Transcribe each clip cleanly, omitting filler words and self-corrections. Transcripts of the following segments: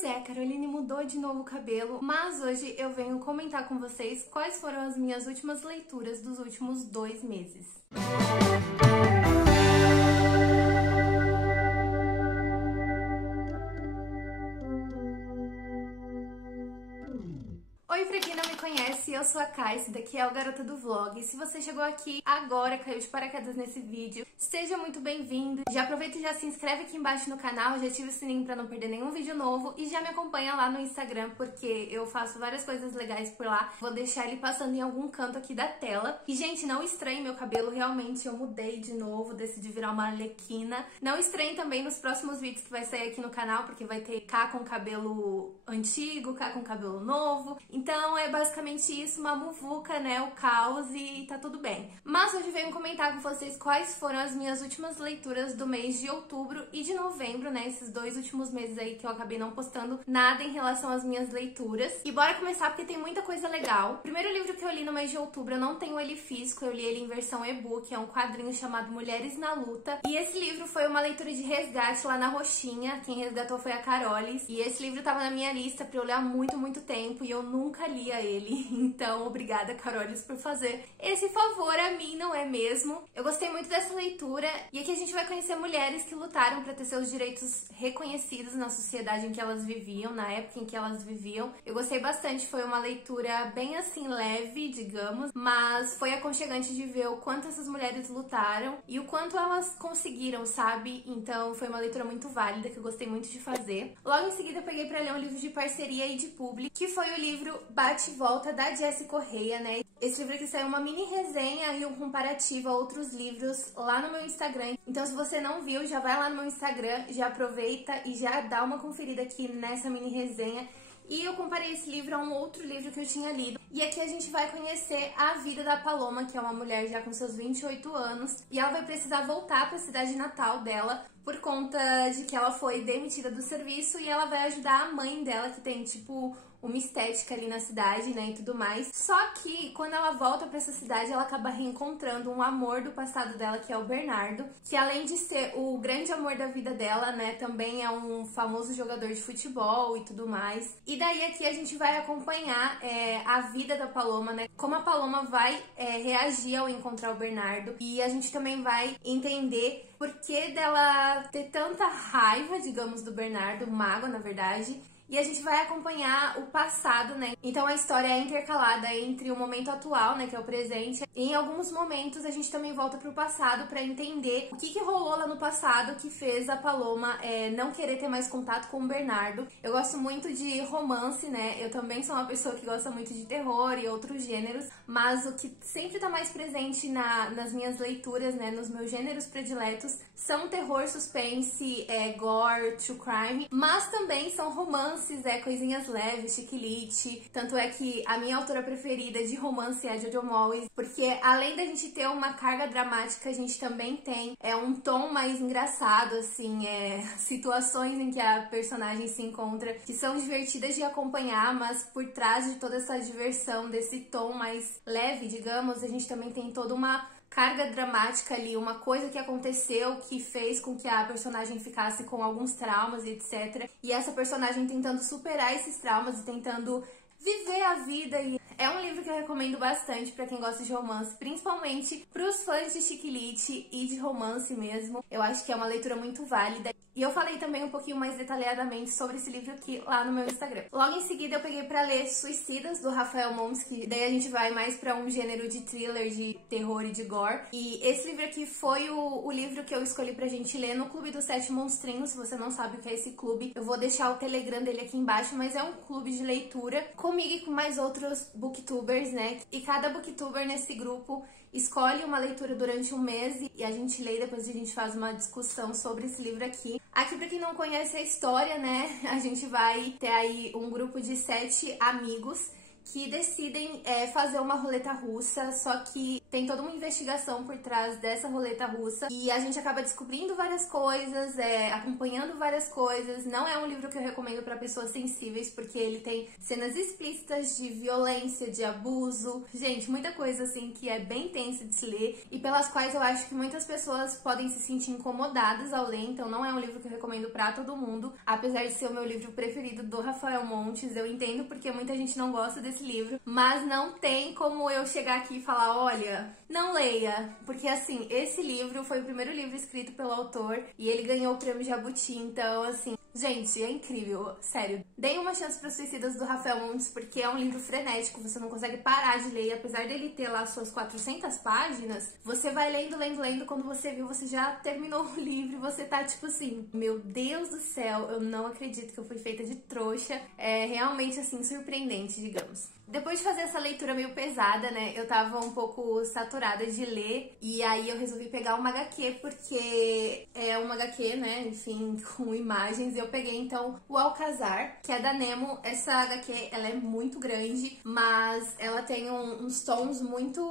Pois é, a Caroline mudou de novo o cabelo, mas hoje eu venho comentar com vocês quais foram as minhas últimas leituras dos últimos 2 meses. Oi, pra quem não me conhece, eu sou a Kai, esse daqui é o Garota do Vlog. Se você chegou aqui agora, caiu de paraquedas nesse vídeo, seja muito bem-vindo. Já aproveita e já se inscreve aqui embaixo no canal, já ativa o sininho pra não perder nenhum vídeo novo e já me acompanha lá no Instagram, porque eu faço várias coisas legais por lá. Vou deixar ele passando em algum canto aqui da tela. E, gente, não estranhe meu cabelo, realmente eu mudei de novo, decidi virar uma arlequina. Não estranhe também nos próximos vídeos que vai sair aqui no canal, porque vai ter K com cabelo antigo, K com cabelo novo. Então é basicamente isso, uma muvuca, né, o caos, e tá tudo bem. Mas hoje venho comentar com vocês quais foram as minhas últimas leituras do mês de outubro e de novembro, né, esses 2 últimos meses aí que eu acabei não postando nada em relação às minhas leituras. E bora começar porque tem muita coisa legal. O primeiro livro que eu li no mês de outubro, eu não tenho ele físico, eu li ele em versão e-book, é um quadrinho chamado Mulheres na Luta. E esse livro foi uma leitura de resgate lá na Roxinha, quem resgatou foi a Carolis. E esse livro tava na minha lista pra eu ler há muito tempo e eu nunca lia ele, então obrigada, Carolis, por fazer esse favor a mim, não é mesmo? Eu gostei muito dessa leitura e aqui a gente vai conhecer mulheres que lutaram para ter seus direitos reconhecidos na sociedade em que elas viviam, na época em que elas viviam. Eu gostei bastante, foi uma leitura bem assim leve, digamos, mas foi aconchegante de ver o quanto essas mulheres lutaram e o quanto elas conseguiram, sabe? Então foi uma leitura muito válida que eu gostei muito de fazer. Logo em seguida eu peguei para ler um livro de parceria e de publi, que foi o livro Bate e Volta, da Jessie Correia, né? Esse livro aqui saiu uma mini resenha e um comparativo a outros livros lá no meu Instagram. Então, se você não viu, já vai lá no meu Instagram, já aproveita e já dá uma conferida aqui nessa mini resenha. E eu comparei esse livro a um outro livro que eu tinha lido. E aqui a gente vai conhecer a vida da Paloma, que é uma mulher já com seus 28 anos. E ela vai precisar voltar para a cidade natal dela por conta de que ela foi demitida do serviço. E ela vai ajudar a mãe dela, que tem, tipo, uma estética ali na cidade, né, e tudo mais. Só que quando ela volta pra essa cidade, ela acaba reencontrando um amor do passado dela, que é o Bernardo, que além de ser o grande amor da vida dela, né, também é um famoso jogador de futebol e tudo mais. E daí aqui a gente vai acompanhar a vida da Paloma, né, como a Paloma vai reagir ao encontrar o Bernardo. E a gente também vai entender por que dela ter tanta raiva, digamos, do Bernardo, mágoa, na verdade. E a gente vai acompanhar o passado, né? Então a história é intercalada entre o momento atual, né, que é o presente, e em alguns momentos a gente também volta pro passado pra entender o que rolou lá no passado que fez a Paloma não querer ter mais contato com o Bernardo. Eu gosto muito de romance, né? Eu também sou uma pessoa que gosta muito de terror e outros gêneros, mas o que sempre tá mais presente nas minhas leituras, né, nos meus gêneros prediletos, são terror, suspense, gore, true crime, mas também são romances, coisinhas leves, chiquilite. Tanto é que a minha autora preferida de romance é a Jojo Moyes, porque além da gente ter uma carga dramática, a gente também tem um tom mais engraçado, assim, situações em que a personagem se encontra que são divertidas de acompanhar, mas por trás de toda essa diversão, desse tom mais leve, digamos, a gente também tem toda uma carga dramática ali, uma coisa que aconteceu que fez com que a personagem ficasse com alguns traumas e etc. E essa personagem tentando superar esses traumas e tentando viver a vida. E é um livro que eu recomendo bastante pra quem gosta de romance, principalmente pros fãs de chiquilite e de romance mesmo. Eu acho que é uma leitura muito válida. E eu falei também um pouquinho mais detalhadamente sobre esse livro aqui lá no meu Instagram. Logo em seguida eu peguei pra ler Suicidas, do Rafael Montes, que daí a gente vai mais pra um gênero de thriller, de terror e de gore. E esse livro aqui foi o livro que eu escolhi pra gente ler no Clube dos 7 Monstrinhos. Se você não sabe o que é esse clube, eu vou deixar o Telegram dele aqui embaixo, mas é um clube de leitura comigo e com mais outros booktubers, né? E cada booktuber nesse grupo escolhe uma leitura durante um mês e a gente lê e depois a gente faz uma discussão sobre esse livro aqui. Aqui, pra quem não conhece a história, né, a gente vai ter aí um grupo de 7 amigos que decidem fazer uma roleta russa, só que tem toda uma investigação por trás dessa roleta russa e a gente acaba descobrindo várias coisas, acompanhando várias coisas. Não é um livro que eu recomendo para pessoas sensíveis, porque ele tem cenas explícitas de violência, de abuso, gente, muita coisa assim que é bem tensa de se ler e pelas quais eu acho que muitas pessoas podem se sentir incomodadas ao ler, então não é um livro que eu recomendo para todo mundo, apesar de ser o meu livro preferido do Rafael Montes. Eu entendo porque muita gente não gosta desse livro, mas não tem como eu chegar aqui e falar, olha, não leia, porque assim, esse livro foi o primeiro livro escrito pelo autor e ele ganhou o prêmio Jabuti, então assim, gente, é incrível, sério. Deem uma chance para os Suicidas do Rafael Montes, porque é um livro frenético, você não consegue parar de ler, e apesar dele ter lá suas 400 páginas, você vai lendo, lendo, lendo, quando você viu, você já terminou o livro e você tá tipo assim, meu Deus do céu, eu não acredito que eu fui feita de trouxa. É realmente assim, surpreendente, digamos. Depois de fazer essa leitura meio pesada, né, eu tava um pouco saturada de ler e aí eu resolvi pegar uma HQ, porque é uma HQ, né, enfim, com imagens. Eu peguei então o Alcazar, que é da Nemo. Essa HQ, ela é muito grande, mas ela tem uns tons muito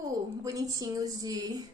bonitinhos de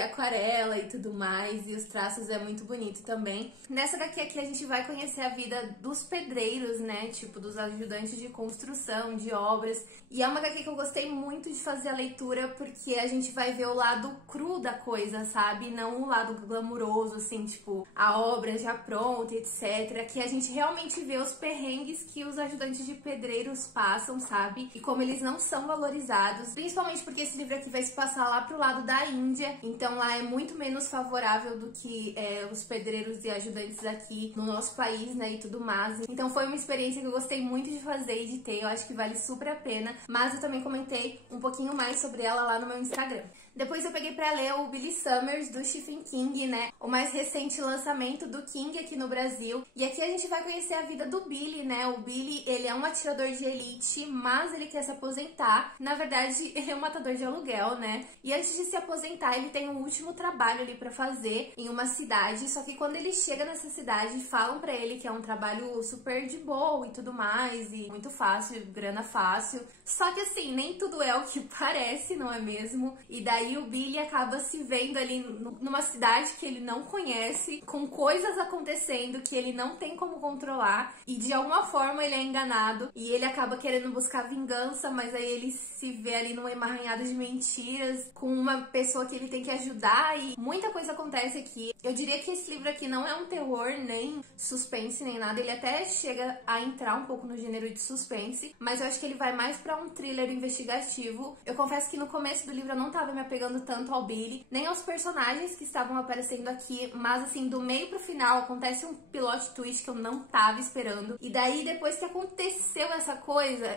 aquarela e tudo mais, e os traços é muito bonito também. Nessa HQ aqui a gente vai conhecer a vida dos pedreiros, né, tipo, dos ajudantes de construção, de obras, e é uma HQ que eu gostei muito de fazer a leitura, porque a gente vai ver o lado cru da coisa, sabe, não o lado glamuroso, assim, tipo, a obra já pronta, etc. Aqui a gente realmente vê os perrengues que os ajudantes de pedreiros passam, sabe, e como eles não são valorizados, principalmente porque esse livro aqui vai se passar lá pro lado da Índia. Então lá é muito menos favorável do que os pedreiros e ajudantes aqui no nosso país, né, e tudo mais. Então foi uma experiência que eu gostei muito de fazer e de ter, eu acho que vale super a pena, mas eu também comentei um pouquinho mais sobre ela lá no meu Instagram. Depois eu peguei pra ler o Billy Summers, do Stephen King, né, o mais recente lançamento do King aqui no Brasil. E aqui a gente vai conhecer a vida do Billy, né, o Billy, ele é um atirador de elite, mas ele quer se aposentar. Na verdade, ele é um matador de aluguel, né, e antes de se aposentar, ele tem um último trabalho ali pra fazer em uma cidade, só que quando ele chega nessa cidade, falam pra ele que é um trabalho super de boa e tudo mais, e muito fácil, grana fácil. Só que assim, nem tudo é o que parece, não é mesmo? E daí o Billy acaba se vendo ali numa cidade que ele não conhece, com coisas acontecendo que ele não tem como controlar, e de alguma forma ele é enganado e ele acaba querendo buscar vingança, mas aí ele se vê ali num emaranhado de mentiras com uma pessoa que ele tem que ajudar e muita coisa acontece aqui. Eu diria que esse livro aqui não é um terror, nem suspense, nem nada. Ele até chega a entrar um pouco no gênero de suspense, mas eu acho que ele vai mais pra um thriller investigativo. Eu confesso que no começo do livro eu não tava me apegando tanto ao Billy, nem aos personagens que estavam aparecendo aqui, mas assim, do meio pro final acontece um plot twist que eu não tava esperando. E daí, depois que aconteceu essa coisa,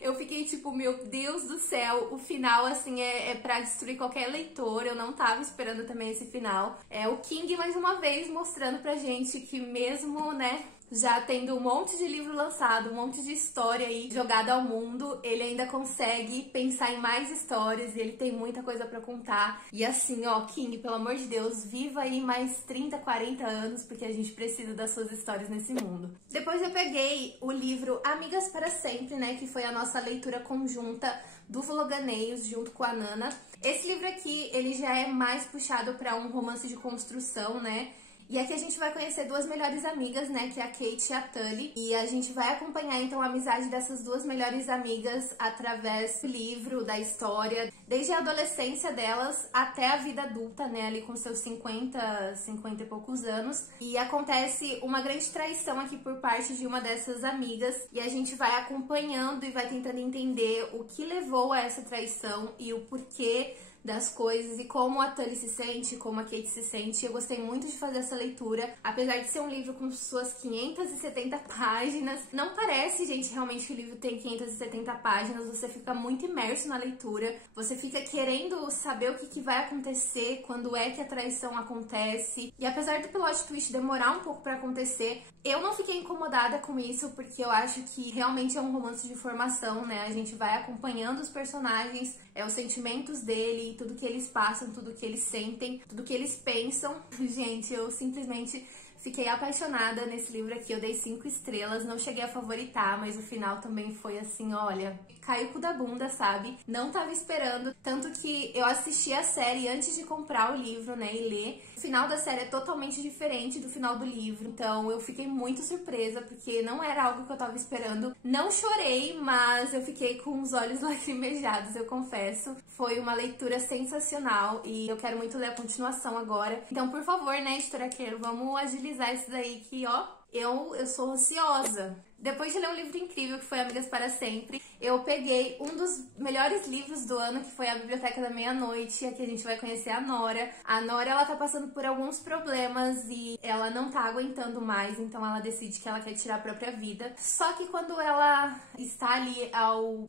eu fiquei tipo, meu Deus do céu, o final assim é pra destruir qualquer leitor. Eu não tava esperando também esse final. É o King mais uma vez mostrando pra gente que mesmo, né, já tendo um monte de livro lançado, um monte de história aí jogada ao mundo, ele ainda consegue pensar em mais histórias e ele tem muita coisa pra contar. E assim, ó, King, pelo amor de Deus, viva aí mais 30, 40 anos, porque a gente precisa das suas histórias nesse mundo. Depois eu peguei o livro Amigas para Sempre, né, que foi a nossa leitura conjunta do Vloganeios junto com a Nana. Esse livro aqui, ele já é mais puxado pra um romance de construção, né? E aqui a gente vai conhecer duas melhores amigas, né, que é a Kate e a Tully. E a gente vai acompanhar, então, a amizade dessas duas melhores amigas através do livro, da história, desde a adolescência delas até a vida adulta, né, ali com seus 50 e poucos anos. E acontece uma grande traição aqui por parte de uma dessas amigas. E a gente vai acompanhando e vai tentando entender o que levou a essa traição e o porquê das coisas e como a Tully se sente, como a Kate se sente. Eu gostei muito de fazer essa leitura, apesar de ser um livro com suas 570 páginas. Não parece, gente, realmente que o livro tem 570 páginas, você fica muito imerso na leitura, você fica querendo saber o que vai acontecer, quando é que a traição acontece. E apesar do plot twist demorar um pouco pra acontecer, eu não fiquei incomodada com isso, porque eu acho que realmente é um romance de formação, né? A gente vai acompanhando os personagens, os sentimentos dele, tudo que eles passam, tudo que eles sentem, tudo que eles pensam. Gente, eu simplesmente Fiquei apaixonada nesse livro aqui, eu dei 5 estrelas, não cheguei a favoritar, mas o final também foi assim, olha, caiu o cu da bunda, sabe? Não tava esperando, tanto que eu assisti a série antes de comprar o livro, né, e ler. O final da série é totalmente diferente do final do livro, então eu fiquei muito surpresa, porque não era algo que eu tava esperando. Não chorei, mas eu fiquei com os olhos lacrimejados, eu confesso. Foi uma leitura sensacional e eu quero muito ler a continuação agora. Então, por favor, né, editora Queiro, vamos agilizar isso daí que, ó, eu sou ansiosa. Depois de ler um livro incrível que foi Amigas para Sempre, eu peguei um dos melhores livros do ano, que foi A Biblioteca da Meia-Noite. Aqui a gente vai conhecer a Nora. A Nora, ela tá passando por alguns problemas e ela não tá aguentando mais, então ela decide que ela quer tirar a própria vida. Só que quando ela está ali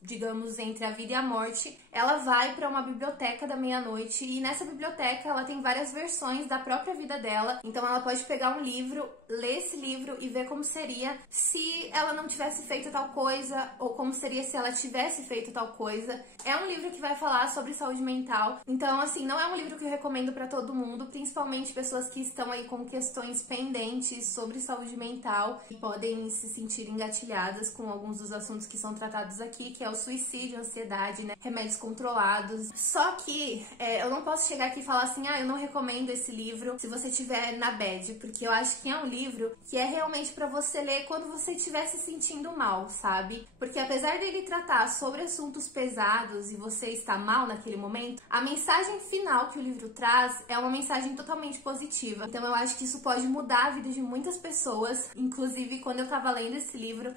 digamos, entre a vida e a morte, ela vai pra uma biblioteca da meia-noite e nessa biblioteca ela tem várias versões da própria vida dela. Então ela pode pegar um livro, ler esse livro e ver como seria se ela não tivesse feito tal coisa, ou como seria se ela tivesse feito tal coisa. É um livro que vai falar sobre saúde mental. Então, assim, não é um livro que eu recomendo pra todo mundo, principalmente pessoas que estão aí com questões pendentes sobre saúde mental e podem se sentir engatilhadas com alguns dos assuntos que são tratados aqui, que é o suicídio, ansiedade, né, remédios controlados. Só que eu não posso chegar aqui e falar assim, eu não recomendo esse livro se você estiver na bad, porque eu acho que é um livro que é realmente pra você ler quando você estiver se sentindo mal, sabe? Porque apesar dele tratar sobre assuntos pesados e você está mal naquele momento, a mensagem final que o livro traz é uma mensagem totalmente positiva. Então eu acho que isso pode mudar a vida de muitas pessoas. Inclusive, quando eu tava lendo esse livro,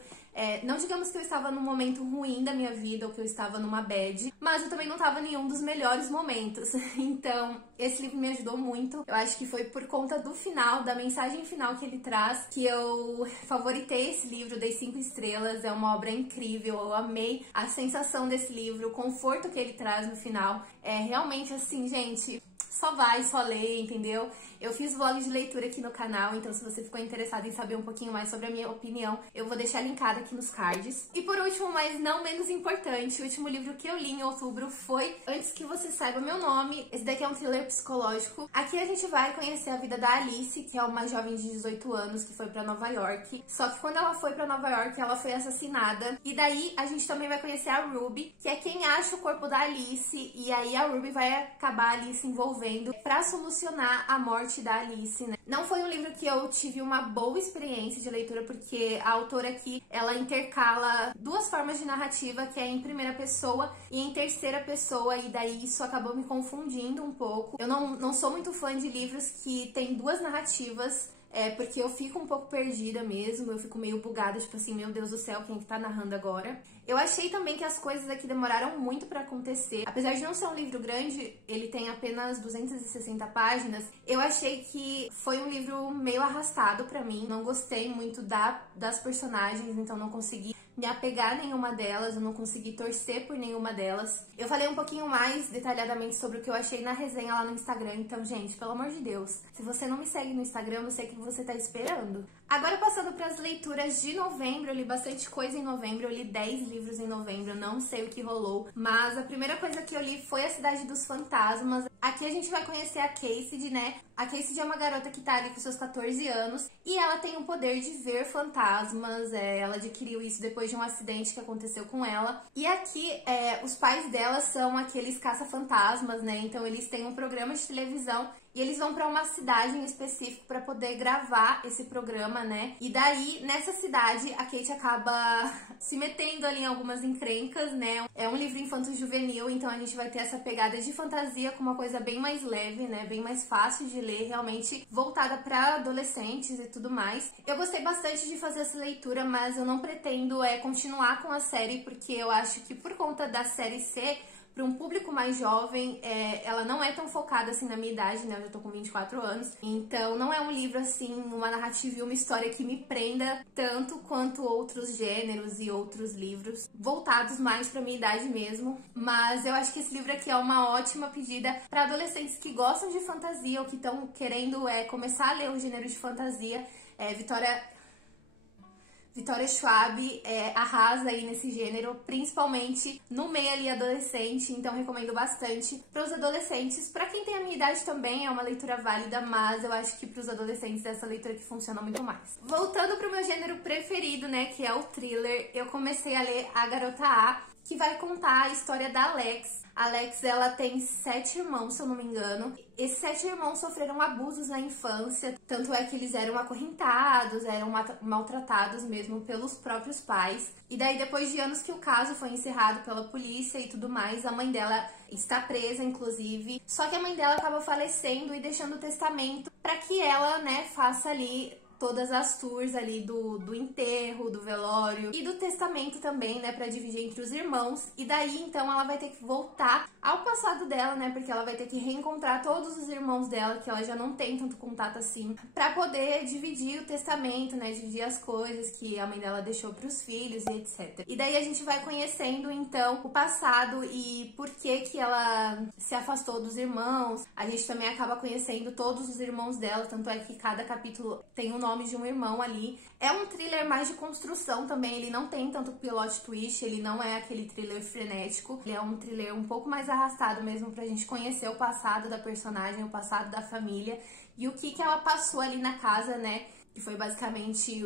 não digamos que eu estava num momento ruim da minha vida ou que eu estava numa bad, mas eu também não estava em nenhum dos melhores momentos. Então, esse livro me ajudou muito. Eu acho que foi por conta do final, da mensagem final que ele traz, que eu favoritei esse livro, dei 5 estrelas. É uma obra incrível, eu amei a sensação desse livro, o conforto que ele traz no final. É realmente assim, gente, só vai, só lê, entendeu? Eu fiz vlog de leitura aqui no canal, então se você ficou interessado em saber um pouquinho mais sobre a minha opinião, eu vou deixar linkado aqui nos cards. E por último, mas não menos importante, o último livro que eu li em outubro foi Antes que Você Saiba Meu Nome. Esse daqui é um thriller psicológico. Aqui a gente vai conhecer a vida da Alice, que é uma jovem de 18 anos que foi pra Nova York. Só que quando ela foi pra Nova York, ela foi assassinada. E daí a gente também vai conhecer a Ruby, que é quem acha o corpo da Alice. E aí a Ruby vai acabar ali se envolvendo pra solucionar a morte da Alice, né? Não foi um livro que eu tive uma boa experiência de leitura, porque a autora aqui, ela intercala duas formas de narrativa, que é em primeira pessoa e em terceira pessoa, e daí isso acabou me confundindo um pouco. Eu não sou muito fã de livros que tem duas narrativas, porque eu fico um pouco perdida mesmo, eu fico meio bugada, tipo assim, meu Deus do céu, quem que tá narrando agora? Eu achei também que as coisas aqui demoraram muito pra acontecer. Apesar de não ser um livro grande, ele tem apenas 260 páginas, eu achei que foi um livro meio arrastado pra mim. Não gostei muito das personagens, então não consegui me apegar a nenhuma delas, eu não consegui torcer por nenhuma delas. Eu falei um pouquinho mais detalhadamente sobre o que eu achei na resenha lá no Instagram, então, gente, pelo amor de Deus, se você não me segue no Instagram, eu não sei o que você tá esperando. Agora, passando para as leituras de novembro, eu li bastante coisa em novembro, eu li 10 livros em novembro, não sei o que rolou, mas a primeira coisa que eu li foi A Cidade dos Fantasmas. Aqui a gente vai conhecer a Cassidy, né? A Cassidy é uma garota que tá ali com seus 14 anos e ela tem o poder de ver fantasmas, ela adquiriu isso depois de um acidente que aconteceu com ela. E aqui, os pais dela são aqueles caça-fantasmas, né? Então eles têm um programa de televisão e eles vão pra uma cidade em específico pra poder gravar esse programa, né? E daí, nessa cidade, a Kate acaba se metendo ali em algumas encrencas, né? É um livro infanto-juvenil, então a gente vai ter essa pegada de fantasia com uma coisa bem mais leve, né? Bem mais fácil de ler, realmente voltada pra adolescentes e tudo mais. Eu gostei bastante de fazer essa leitura, mas eu não pretendo continuar com a série, porque eu acho que por conta da série ser para um público mais jovem, ela não é tão focada assim na minha idade, né? Eu já tô com 24 anos. Então não é um livro assim, uma narrativa e uma história que me prenda tanto quanto outros gêneros e outros livros voltados mais pra minha idade mesmo. Mas eu acho que esse livro aqui é uma ótima pedida para adolescentes que gostam de fantasia ou que estão querendo começar a ler o gênero de fantasia. Victoria Schwab arrasa aí nesse gênero, principalmente no meio ali adolescente, então recomendo bastante para os adolescentes. Para quem tem a minha idade também é uma leitura válida, mas eu acho que para os adolescentes é essa leitura que funciona muito mais. Voltando para o meu gênero preferido, né, que é o thriller, eu comecei a ler A Garota A, que vai contar a história da Alex. A Alex, ela tem 7 irmãos, se eu não me engano. Esses 7 irmãos sofreram abusos na infância, tanto é que eles eram acorrentados, eram maltratados mesmo pelos próprios pais. E daí, depois de anos que o caso foi encerrado pela polícia e tudo mais, a mãe dela está presa, inclusive. Só que a mãe dela acaba falecendo e deixando o testamento para que ela, né, faça ali todas as tours ali do enterro, do velório e do testamento também, né, pra dividir entre os irmãos. E daí, então, ela vai ter que voltar ao passado dela, né, porque ela vai ter que reencontrar todos os irmãos dela, que ela já não tem tanto contato assim, pra poder dividir o testamento, né, dividir as coisas que a mãe dela deixou pros filhos e etc. E daí a gente vai conhecendo, então, o passado e por que ela se afastou dos irmãos. A gente também acaba conhecendo todos os irmãos dela, tanto é que cada capítulo tem um nome de um irmão ali. É um thriller mais de construção também, ele não tem tanto plot twist, ele não é aquele thriller frenético, ele é um thriller um pouco mais arrastado mesmo pra gente conhecer o passado da personagem, o passado da família e o que ela passou ali na casa, né, que foi basicamente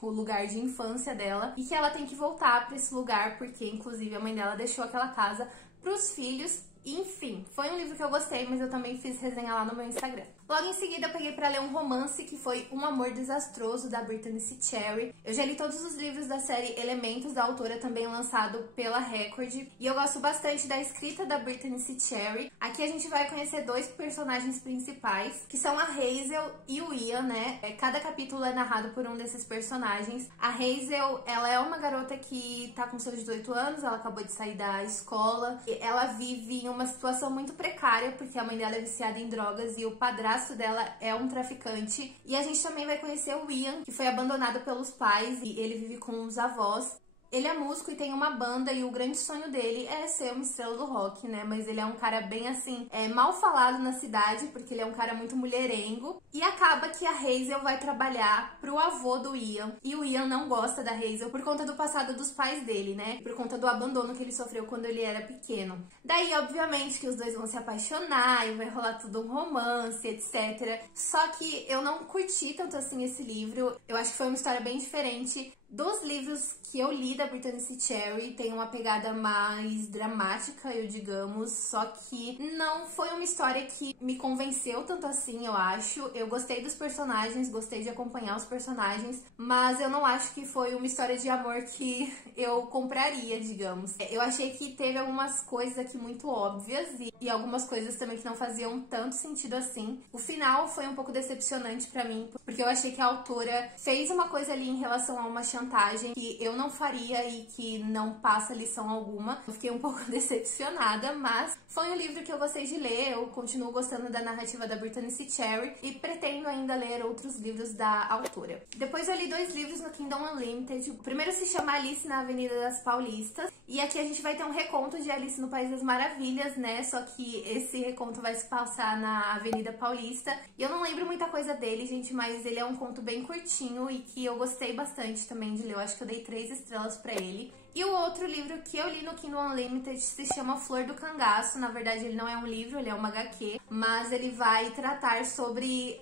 o lugar de infância dela e que ela tem que voltar pra esse lugar porque inclusive a mãe dela deixou aquela casa pros filhos. Enfim, foi um livro que eu gostei, mas eu também fiz resenha lá no meu Instagram. Logo em seguida eu peguei pra ler um romance que foi Um Amor Desastroso, da Brittany C. Cherry. Eu já li todos os livros da série Elementos, da autora, também lançado pela Record. E eu gosto bastante da escrita da Brittany C. Cherry. Aqui a gente vai conhecer 2 personagens principais, que são a Hazel e o Ian, né? Cada capítulo é narrado por um desses personagens. A Hazel, ela é uma garota que tá com seus 18 anos, ela acabou de sair da escola. Ela vive em uma situação muito precária, porque a mãe dela é viciada em drogas e o padrasto dela é um traficante. E a gente também vai conhecer o Ian, que foi abandonado pelos pais e ele vive com os avós. Ele é músico e tem uma banda e o grande sonho dele é ser uma estrela do rock, né? Mas ele é um cara bem assim, mal falado na cidade, porque ele é um cara muito mulherengo. E acaba que a Hazel vai trabalhar pro avô do Ian. E o Ian não gosta da Hazel por conta do passado dos pais dele, né? Por conta do abandono que ele sofreu quando ele era pequeno. Daí, obviamente, que os dois vão se apaixonar e vai rolar tudo um romance, etc. Só que eu não curti tanto assim esse livro. Eu acho que foi uma história bem diferente dos livros que eu li da Brittany C. Cherry. Tem uma pegada mais dramática, eu digamos, só que não foi uma história que me convenceu tanto assim, eu acho. Eu gostei dos personagens, gostei de acompanhar os personagens, mas eu não acho que foi uma história de amor que eu compraria, digamos. Eu achei que teve algumas coisas aqui muito óbvias e algumas coisas também que não faziam tanto sentido assim. O final foi um pouco decepcionante pra mim, porque eu achei que a autora fez uma coisa ali em relação a uma chantagem que eu não faria e que não passa lição alguma. Eu fiquei um pouco decepcionada, mas foi um livro que eu gostei de ler. Eu continuo gostando da narrativa da Brittany C. Cherry e pretendo ainda ler outros livros da autora. Depois eu li 2 livros no Kindle Unlimited. O primeiro se chama Alice na Avenida das Paulistas e aqui a gente vai ter um reconto de Alice no País das Maravilhas, né? Só que esse reconto vai se passar na Avenida Paulista e eu não lembro muita coisa dele, gente, mas ele é um conto bem curtinho e que eu gostei bastante também de ler. Eu acho que eu dei 3 estrelas pra ele. E o outro livro que eu li no Kindle Unlimited se chama Flor do Cangaço. Na verdade, ele não é um livro, ele é uma HQ, mas ele vai tratar sobre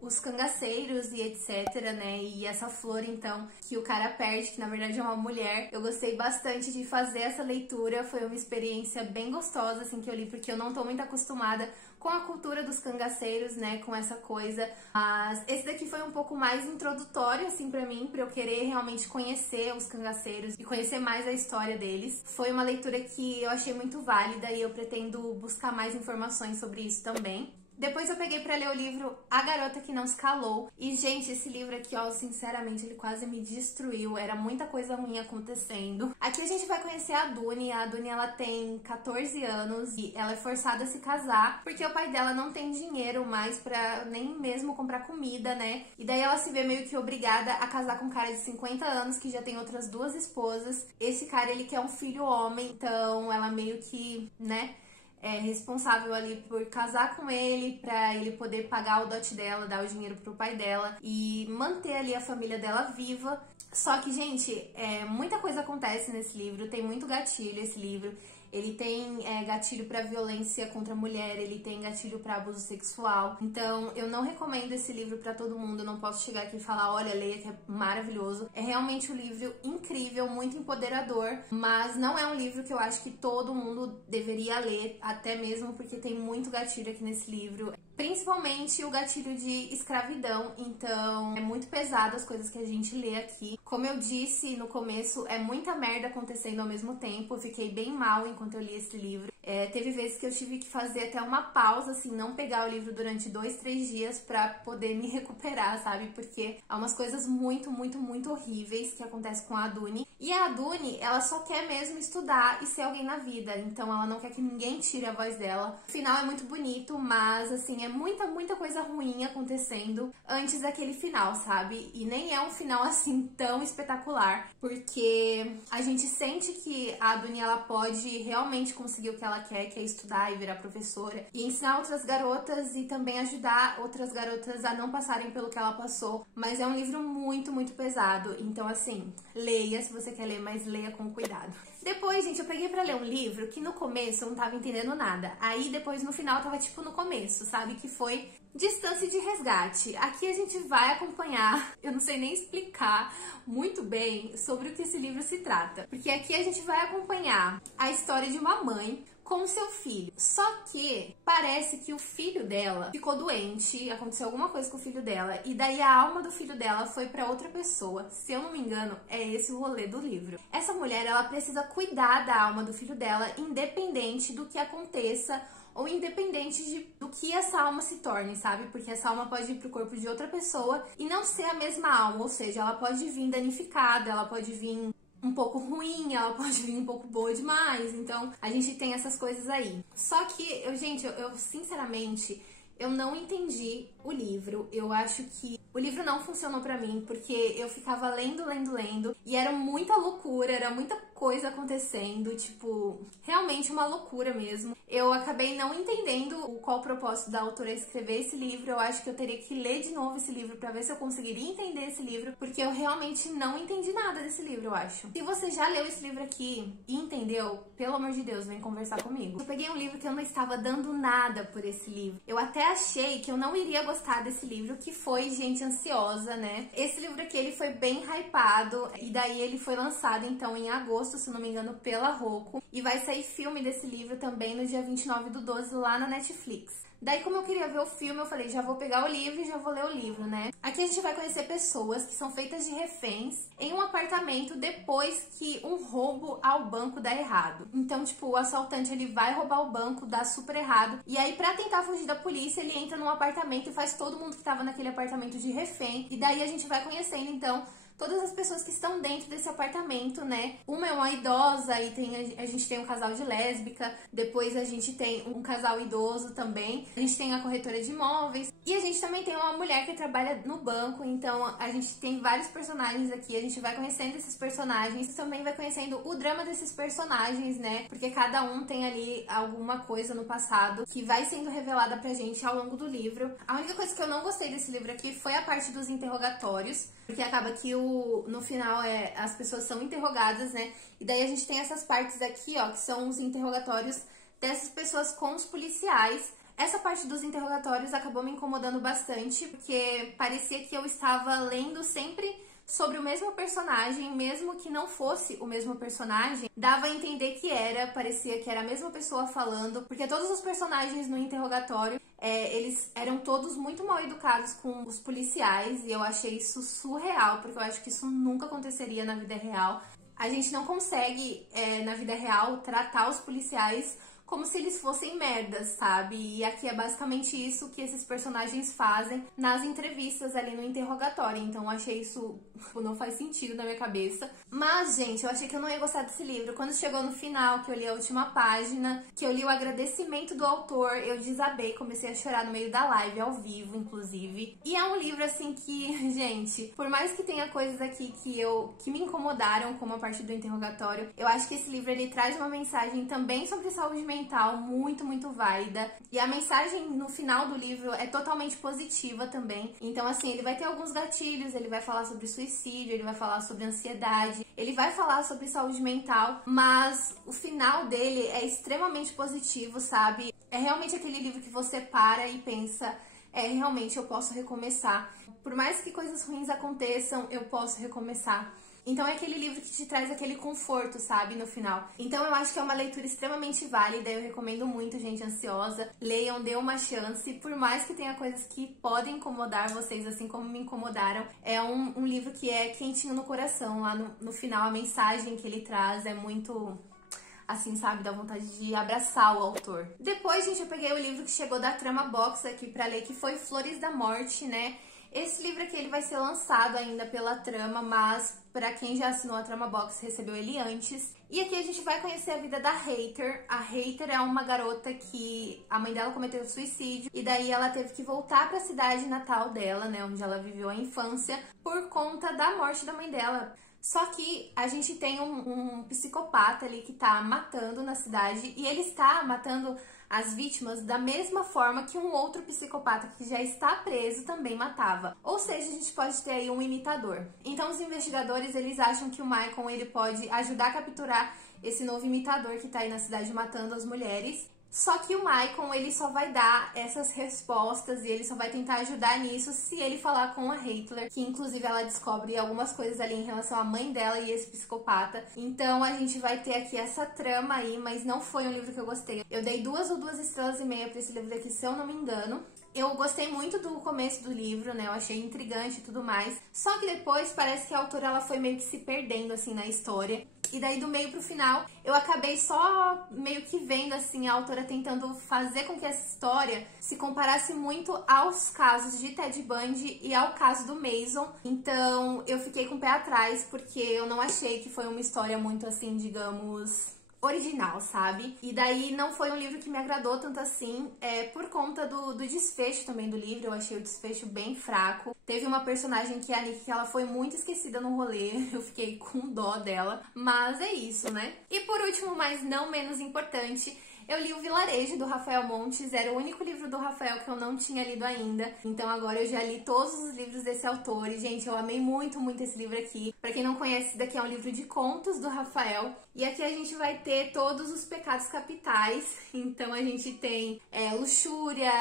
os cangaceiros e etc, né? E essa flor, então, que o cara perde, que na verdade é uma mulher. Eu gostei bastante de fazer essa leitura, foi uma experiência bem gostosa, assim, que eu li, porque eu não tô muito acostumada com a cultura dos cangaceiros, né, com essa coisa. Mas esse daqui foi um pouco mais introdutório, assim, pra mim, pra eu querer realmente conhecer os cangaceiros e conhecer mais a história deles. Foi uma leitura que eu achei muito válida e eu pretendo buscar mais informações sobre isso também. Depois eu peguei pra ler o livro A Garota que Não Se Calou. E, gente, esse livro aqui, ó, sinceramente, ele quase me destruiu. Era muita coisa ruim acontecendo. Aqui a gente vai conhecer a Duni. A Duni, ela tem 14 anos e ela é forçada a se casar porque o pai dela não tem dinheiro mais pra nem mesmo comprar comida, né? E daí ela se vê meio que obrigada a casar com um cara de 50 anos que já tem outras 2 esposas. Esse cara, ele quer um filho homem, então ela meio que, né, é responsável ali por casar com ele pra ele poder pagar o dote dela, dar o dinheiro pro pai dela e manter ali a família dela viva. Só que, gente, muita coisa acontece nesse livro, tem muito gatilho esse livro. Ele tem gatilho pra violência contra a mulher, ele tem gatilho pra abuso sexual. Então, eu não recomendo esse livro pra todo mundo. Eu não posso chegar aqui e falar, olha, leia que é maravilhoso. É realmente um livro incrível, muito empoderador, mas não é um livro que eu acho que todo mundo deveria ler, até mesmo porque tem muito gatilho aqui nesse livro. Principalmente o gatilho de escravidão, então é muito pesado as coisas que a gente lê aqui. Como eu disse no começo, é muita merda acontecendo ao mesmo tempo. Eu fiquei bem mal enquanto eu li esse livro. Teve vezes que eu tive que fazer até uma pausa, assim, não pegar o livro durante 2, 3 dias pra poder me recuperar, sabe? Porque há umas coisas muito, muito, muito horríveis que acontecem com a Adune. E a Adune, ela só quer mesmo estudar e ser alguém na vida, então ela não quer que ninguém tire a voz dela. O final é muito bonito, mas, assim, é muita, muita coisa ruim acontecendo antes daquele final, sabe? E nem é um final, assim, tão espetacular, porque a gente sente que a Adune, ela pode realmente conseguir o que ela quer, que é estudar e virar professora, e ensinar outras garotas e também ajudar outras garotas a não passarem pelo que ela passou. Mas é um livro muito, muito pesado, então, assim, leia se você quer ler, mas leia com cuidado. Depois, gente, eu peguei pra ler um livro que no começo eu não tava entendendo nada. Aí depois no final tava tipo no começo, sabe? Que foi Distância de Resgate. Aqui a gente vai acompanhar, eu não sei nem explicar muito bem sobre o que esse livro se trata. Porque aqui a gente vai acompanhar a história de uma mãe com o seu filho. Só que parece que o filho dela ficou doente, aconteceu alguma coisa com o filho dela, e daí a alma do filho dela foi pra outra pessoa. Se eu não me engano, é esse o rolê do livro. Essa mulher, ela precisa cuidar da alma do filho dela, independente do que aconteça, ou independente do que essa alma se torne, sabe? Porque essa alma pode ir pro corpo de outra pessoa e não ser a mesma alma, ou seja, ela pode vir danificada, ela pode vir um pouco ruim, ela pode vir um pouco boa demais, então a gente tem essas coisas aí. Só que, eu sinceramente, eu não entendi o livro. Eu acho que o livro não funcionou pra mim, porque eu ficava lendo, e era muita loucura, era muita coisa acontecendo, tipo, realmente uma loucura mesmo. Eu acabei não entendendo qual o propósito da autora escrever esse livro. Eu acho que eu teria que ler de novo esse livro pra ver se eu conseguiria entender esse livro, porque eu realmente não entendi nada desse livro, eu acho. Se você já leu esse livro aqui e entendeu, pelo amor de Deus, vem conversar comigo. Eu peguei um livro que eu não estava dando nada por esse livro. Eu até achei que eu não iria gostar desse livro, que foi Gente Ansiosa, né? Esse livro aqui, ele foi bem hypado, e daí ele foi lançado, então, em agosto, se não me engano, pela Roku, e vai sair filme desse livro também no dia 29/12 lá na Netflix. Daí, como eu queria ver o filme, eu falei, já vou pegar o livro e já vou ler o livro, né? Aqui a gente vai conhecer pessoas que são feitas de reféns em um apartamento depois que um roubo ao banco dá errado. Então, tipo, o assaltante, ele vai roubar o banco, dá super errado. E aí, pra tentar fugir da polícia, ele entra num apartamento e faz todo mundo que tava naquele apartamento de refém. E daí a gente vai conhecendo, então, todas as pessoas que estão dentro desse apartamento, né? Uma é uma idosa, e a gente tem um casal de lésbica, depois a gente tem um casal idoso também, a gente tem a corretora de imóveis, e a gente também tem uma mulher que trabalha no banco, então a gente tem vários personagens aqui, a gente vai conhecendo esses personagens, também vai conhecendo o drama desses personagens, né? Porque cada um tem ali alguma coisa no passado que vai sendo revelada pra gente ao longo do livro. A única coisa que eu não gostei desse livro aqui foi a parte dos interrogatórios, porque acaba que no final as pessoas são interrogadas, né? E daí a gente tem essas partes aqui, ó, que são os interrogatórios dessas pessoas com os policiais. Essa parte dos interrogatórios acabou me incomodando bastante, porque parecia que eu estava lendo sempre sobre o mesmo personagem, mesmo que não fosse o mesmo personagem, dava a entender que parecia que era a mesma pessoa falando, porque todos os personagens no interrogatório, eles eram todos muito mal educados com os policiais, e eu achei isso surreal, porque eu acho que isso nunca aconteceria na vida real. A gente não consegue, na vida real, tratar os policiais como se eles fossem merdas, sabe? E aqui é basicamente isso que esses personagens fazem nas entrevistas ali no interrogatório. Então eu achei isso, não faz sentido na minha cabeça. Mas, gente, eu achei que eu não ia gostar desse livro. Quando chegou no final, que eu li a última página, que eu li o agradecimento do autor, eu desabei, comecei a chorar no meio da live, ao vivo, inclusive. E é um livro, assim, que, gente, por mais que tenha coisas aqui que me incomodaram, como a parte do interrogatório, eu acho que esse livro, ele traz uma mensagem também sobre saúde mental, muito, muito válida. E a mensagem no final do livro é totalmente positiva também. Então, assim, ele vai ter alguns gatilhos, ele vai falar sobre suicídio, suicídio, ele vai falar sobre ansiedade, ele vai falar sobre saúde mental, mas o final dele é extremamente positivo, sabe? É realmente aquele livro que você para e pensa, realmente eu posso recomeçar. Por mais que coisas ruins aconteçam, eu posso recomeçar. Então é aquele livro que te traz aquele conforto, sabe, no final. Então eu acho que é uma leitura extremamente válida, eu recomendo muito, gente ansiosa. Leiam, dê uma chance, por mais que tenha coisas que podem incomodar vocês, assim como me incomodaram. É um livro que é quentinho no coração, lá no final a mensagem que ele traz é muito... assim, sabe, dá vontade de abraçar o autor. Depois, gente, eu peguei o livro que chegou da Trama Box aqui pra ler, que foi Flores da Morte, né? Esse livro aqui, ele vai ser lançado ainda pela Trama, mas pra quem já assinou a Trama Box, recebeu ele antes. E aqui a gente vai conhecer a vida da Hater. A Hater é uma garota que a mãe dela cometeu suicídio, e daí ela teve que voltar pra cidade natal dela, né, onde ela viveu a infância, por conta da morte da mãe dela. Só que a gente tem um psicopata ali que tá matando na cidade, e ele está matando as vítimas da mesma forma que um outro psicopata que já está preso também matava. Ou seja, a gente pode ter aí um imitador. Então os investigadores, eles acham que o Michael, ele pode ajudar a capturar esse novo imitador que tá aí na cidade matando as mulheres. Só que o Michael, ele só vai dar essas respostas e ele só vai tentar ajudar nisso se ele falar com a Hitler, que inclusive ela descobre algumas coisas ali em relação à mãe dela e esse psicopata. Então a gente vai ter aqui essa trama aí, mas não foi um livro que eu gostei. Eu dei 2 ou 2,5 estrelas pra esse livro daqui, se eu não me engano. Eu gostei muito do começo do livro, né? Eu achei intrigante e tudo mais. Só que depois parece que a autora, ela foi meio que se perdendo, assim, na história. E daí do meio pro final, eu acabei só meio que vendo, assim, a autora tentando fazer com que essa história se comparasse muito aos casos de Ted Bundy e ao caso do Mason. Então eu fiquei com o pé atrás, porque eu não achei que foi uma história muito, assim, digamos, original, sabe? E daí não foi um livro que me agradou tanto assim, por conta do desfecho também do livro. Eu achei o desfecho bem fraco. Teve uma personagem que é a Nick, que ela foi muito esquecida no rolê, eu fiquei com dó dela, mas é isso, né? E por último, mas não menos importante, eu li o Vilarejo, do Rafael Montes. Era o único livro do Rafael que eu não tinha lido ainda. Então agora eu já li todos os livros desse autor. E, gente, eu amei muito, muito esse livro aqui. Pra quem não conhece, esse daqui é um livro de contos do Rafael. E aqui a gente vai ter todos os pecados capitais. Então a gente tem luxúria,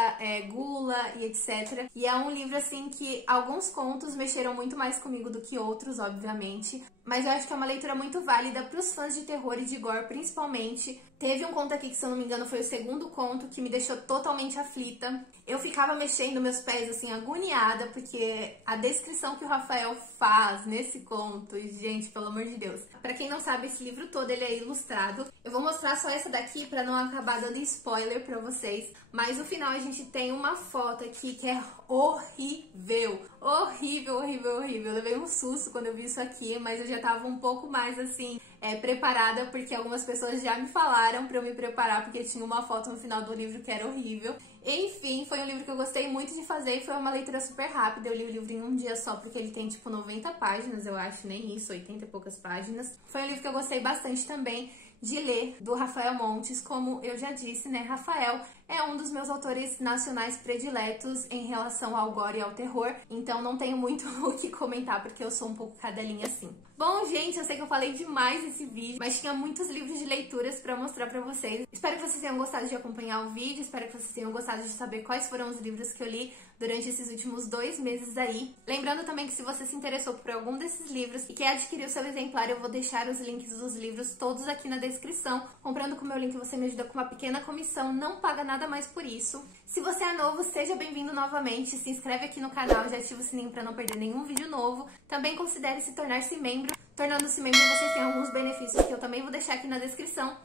gula e etc. E é um livro, assim, que alguns contos mexeram muito mais comigo do que outros, obviamente. Mas eu acho que é uma leitura muito válida para os fãs de terror e de gore, principalmente. Teve um conto aqui que, se eu não me engano, foi o segundo conto, que me deixou totalmente aflita. Eu ficava mexendo meus pés, assim, agoniada, porque a descrição que o Rafael faz nesse conto, gente, pelo amor de Deus. Pra quem não sabe, esse livro todo, ele é ilustrado. Eu vou mostrar só essa daqui pra não acabar dando spoiler pra vocês. Mas no final a gente tem uma foto aqui que é horrível. Horrível, horrível, horrível. Eu levei um susto quando eu vi isso aqui, mas eu já tava um pouco mais, assim, preparada, porque algumas pessoas já me falaram pra eu me preparar, porque tinha uma foto no final do livro que era horrível. Enfim, foi um livro que eu gostei muito de fazer e foi uma leitura super rápida. Eu li o livro em um dia só, porque ele tem tipo 90 páginas, eu acho, nem isso, 80 e poucas páginas. Foi um livro que eu gostei bastante também de ler, do Rafael Montes. Como eu já disse, né, Rafael é um dos meus autores nacionais prediletos em relação ao gore e ao terror, então não tenho muito o que comentar, porque eu sou um pouco cadelinha assim. Bom, gente, eu sei que eu falei demais nesse vídeo, mas tinha muitos livros de leituras pra mostrar pra vocês. Espero que vocês tenham gostado de acompanhar o vídeo, espero que vocês tenham gostado de saber quais foram os livros que eu li durante esses últimos 2 meses aí. Lembrando também que, se você se interessou por algum desses livros e quer adquirir o seu exemplar, eu vou deixar os links dos livros todos aqui na descrição. Comprando com o meu link, você me ajuda com uma pequena comissão, não paga nada mais por isso. Se você é novo, seja bem-vindo novamente, se inscreve aqui no canal, já ativa o sininho para não perder nenhum vídeo novo. Também considere se tornar-se membro. Tornando-se membro, vocês têm alguns benefícios que eu também vou deixar aqui na descrição.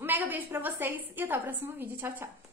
Um mega beijo pra vocês e até o próximo vídeo. Tchau, tchau!